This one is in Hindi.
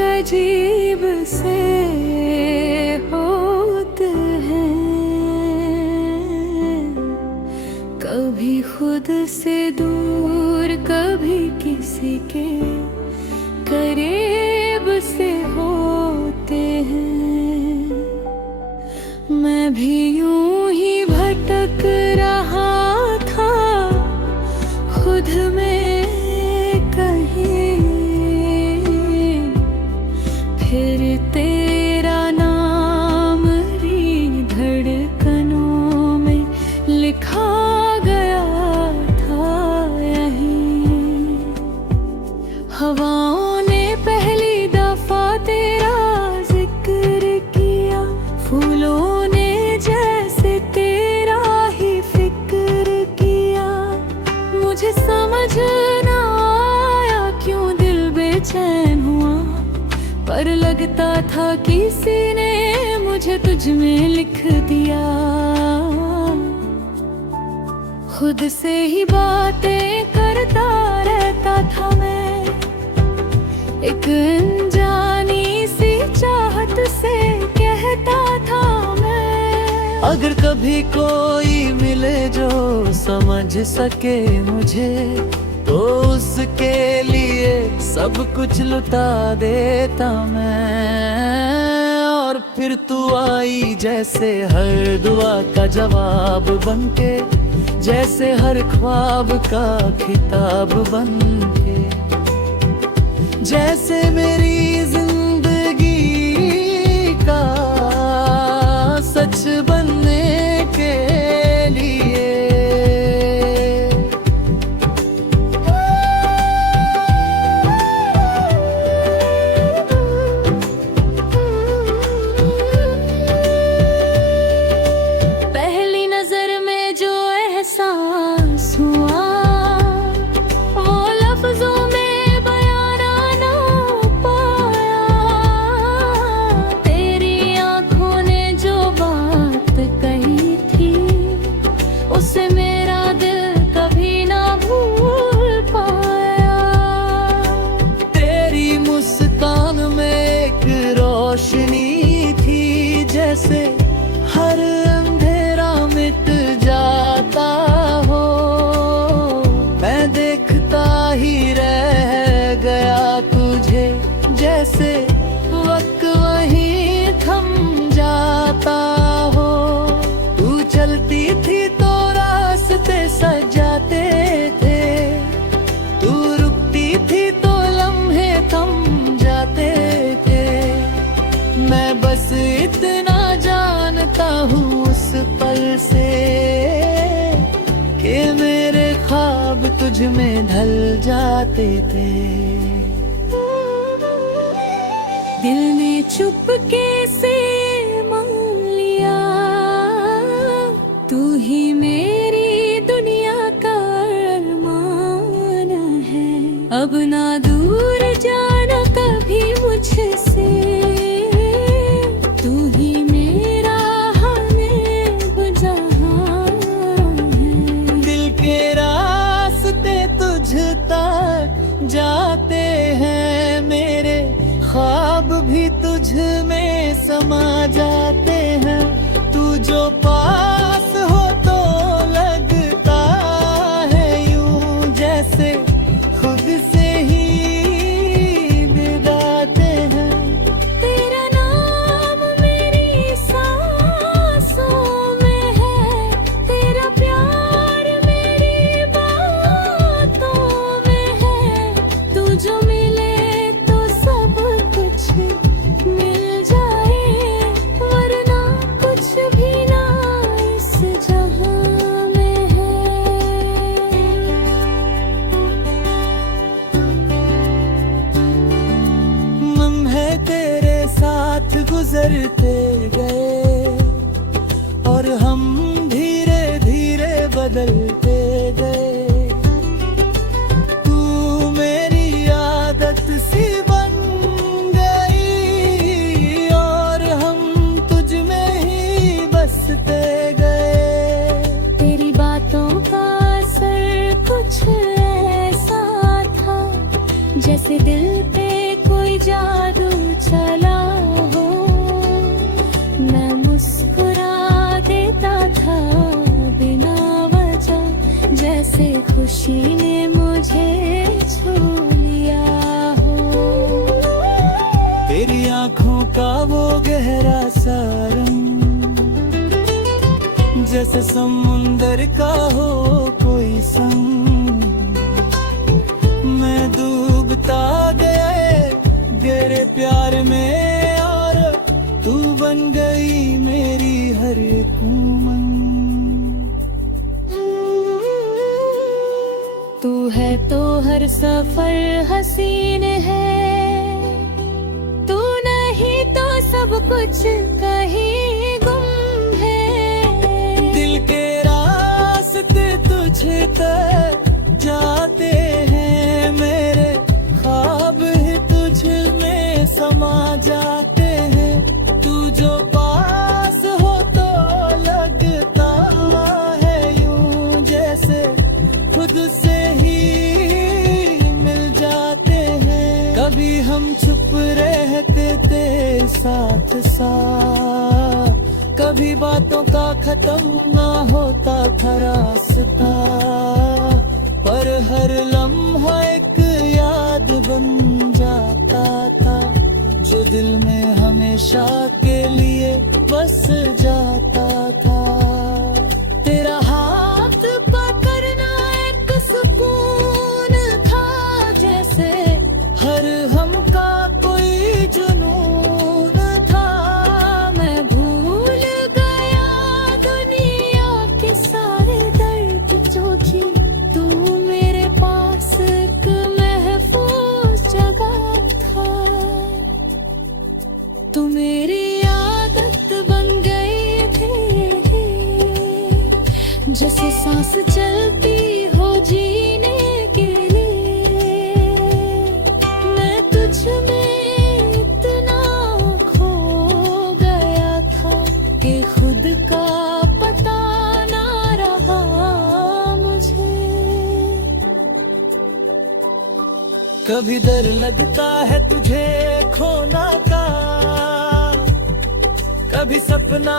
अजीब से होते हैं, कभी खुद से दूर, कभी किसी के करीब से होते हैं। मैं भी यूं ही भटक रहा था खुद में फिर तेरा नाम री धड़कनों में लिखा गया था यहीं। हवाओं ने पहली दफा तेरा जिक्र किया, फूलों ने जैसे तेरा ही फिक्र किया। मुझे समझ ना आया क्यों दिल बेचैन हुआ, पर लगता था किसी ने मुझे तुझ में लिख दिया। खुद से ही बातें करता रहता था मैं, एक अनजानी सी चाहत से कहता था मैं। अगर कभी कोई मिले जो समझ सके मुझे, तो उसके लिए सब कुछ लुटा देता मैं। और फिर तू आई जैसे हर दुआ का जवाब बनके, जैसे हर ख्वाब का खिताब बनके, जैसे मेरी जिंदगी का सच बनने के लिए। एहसास हुआ वो लफ्जों में बयां ना पाया, तेरी आंखों ने जो बात कही थी उसे मेरा दिल कभी ना भूल पाया। तेरी मुस्कान में एक रोशनी थी, जैसे हर अंधेरा मिट जाता हो। मैं देखता ही रह गया तुझे, जैसे वक्त वहीं थम जाता हो। तू चलती थी तो रास्ते सजाते थे, तू रुकती थी तो लम्हे थम जाते थे। मैं बस इतना जानता हूँ उस पल से कि मेरे ख्वाब तुझ में ढल जाते थे। दिल ने चुपके से मान लिया, तू ही मेरी दुनिया का अरमान है। अब ना दूर जाना कभी मुझसे, तू ही मेरा हमें जहां है। दिल के रास्ते तुझ तक जाते हैं, मेरे ख्वाब भी तुझ में समा जाते हैं। तू जो पास हो तो लगता है यूं जैसे खुद से ही दिलाते हैं। तेरा नाम मेरी सांसों में है, तेरा प्यार मेरी बातों में है। तू जो मिले तो सब कुछ मिल जाए, वरना कुछ भी ना इस जहां में है। लम्हे तेरे साथ गुजरते गए और हम धीरे धीरे बदलते गए। तू मेरी आदत सी बन गई और हम तुझ में ही बसते गए। तेरी बातों का असर कुछ ऐसा था, जैसे दिल पे कोई जादू मुस्कुरा देता था बिना वजह, जैसे खुशी ने मुझे छू लिया हो। तेरी आंखों का वो गहरा सा रंग, जैसे समुंदर का हो कोई संग। मैं डूबता गया तेरे प्यार में, और तू बन गई मेरी हर एक उमंग। तू है तो हर सफर हसीन है, तू नहीं तो सब कुछ कहीं गुम है। दिल के रास्ते तुझे तक जाते हैं, मेरे ख्वाब ही तुझ में समा जाते हैं। तू जो पास हो तो लगता है यूं जैसे खुद से ही मिल जाते हैं। कभी हम छुप रहते थे साथ साथ, कभी बातों का खत्म ना होता था रास्ता, पर हर लम्हा एक याद बन जाता था, जो दिल में हमेशा के लिए बस जाता था। तेरा हाथ पकड़ना एक सुकून था, जैसे हर हम का कोई जुनून था। मैं भूल गया दुनिया के सारे दर्द जो थी, तू मेरे पास एक महफूज जगह था। तू मेरी आदत बन गई थी, जैसे सांस चलती हो जीने के लिए। मैं तुझ में इतना खो गया था कि खुद का पता ना रहा मुझे। कभी डर लगता है तुझे खोना का, कभी सपना